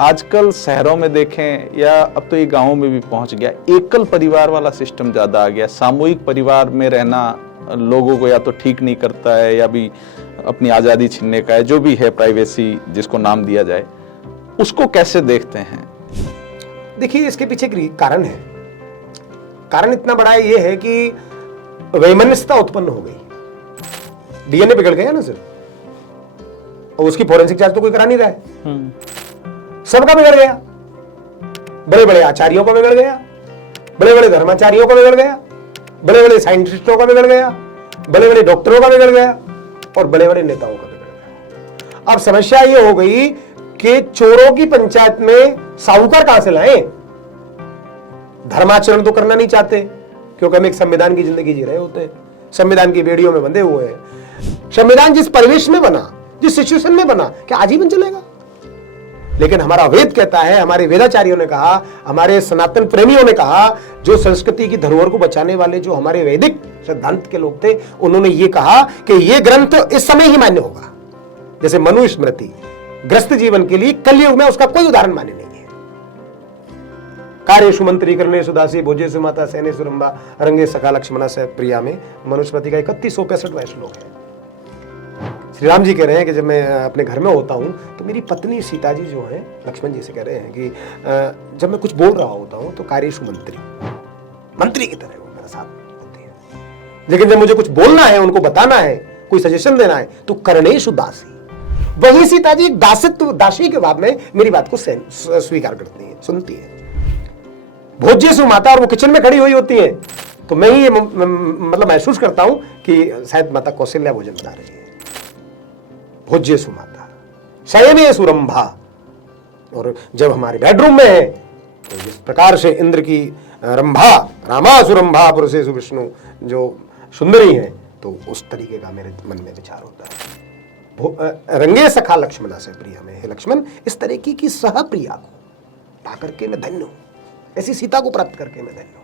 आजकल शहरों में देखें या अब तो ये गांवों में भी पहुंच गया, एकल परिवार वाला सिस्टम ज्यादा आ गया। सामूहिक परिवार में रहना लोगों को या तो ठीक नहीं करता है या भी अपनी आजादी छीनने का है, जो भी है, प्राइवेसी जिसको नाम दिया जाए, उसको कैसे देखते हैं? देखिए, इसके पीछे एक कारण है। कारण इतना बड़ा ये है कि वैमनस्यता उत्पन्न हो गई, डीएनए बिगड़ गया ना सर, और उसकी फोरेंसिक जांच तो कोई करा नहीं रहा है, सबका बिगड़ गया। बड़े बड़े आचार्यों का बिगड़ गया, बड़े बड़े धर्माचार्यों का बिगड़ गया, बड़े बड़े साइंटिस्टों का बिगड़ गया, बड़े बड़े डॉक्टरों का बिगड़ गया और बड़े बड़े नेताओं का बिगड़ गया। अब समस्या ये हो गई कि चोरों की पंचायत में साहूकार कहां से लाएं? धर्माचरण तो करना नहीं चाहते क्योंकि हम एक संविधान की जिंदगी जी रहे होते हैं, संविधान की बेड़ियों में बंधे हुए हैं। संविधान जिस परिवेश में बना, जिस सिचुएशन में बना, क्या आजीवन चलेगा? लेकिन हमारा वेद कहता है, हमारे वेदाचार्यों ने कहा, हमारे सनातन प्रेमियों ने कहा, जो संस्कृति की धरोहर को बचाने वाले जो हमारे वैदिक सिद्धांत के लोग थे, उन्होंने ये कहा कि ये ग्रंथ इस समय ही मान्य होगा। जैसे मनुस्मृति ग्रस्त जीवन के लिए कलयुग में उसका कोई उदाहरण मान्य नहीं है। कार्येषु मंत्री करनेषु दासी भोजेषु माता सहनेषु रंभा रंगे सखा लक्ष्मणा से प्रिया में मनुस्मृति का 3165वां श्लोक है। श्री राम जी कह रहे हैं कि जब मैं अपने घर में होता हूं तो मेरी पत्नी सीता जी जो है, लक्ष्मण जी से कह रहे हैं कि जब मैं कुछ बोल रहा होता हूं तो कार्येषु मंत्री की तरह वो मेरे साथ होती है, लेकिन जब मुझे कुछ बोलना है, उनको बताना है, कोई सजेशन देना है, तो कर्णेषु दासी। वही सीता जी दासित्व, दासी के भाव में मेरी बात को स्वीकार करती है, सुनती है। भोज्येषु माता, और वो किचन में खड़ी हुई होती है तो मैं ही ये मतलब महसूस करता हूं कि शायद माता कौशल्या भोजन बना रही है। भोज्येषु माता शयनेषु रंभा, और जब हमारे बेडरूम में है तो जिस प्रकार से इंद्र की रंभा, रामासु रंभा पुरुषेषु विष्णु, जो सुंदरी है, तो उस तरीके का मेरे मन में विचार होता है। रंगे सखा लक्ष्मणा से प्रिया में, हे लक्ष्मण, इस तरीके की सह प्रिया को पा करके मैं धन्य हूं, ऐसी सीता को प्राप्त करके मैं धन्य हूं।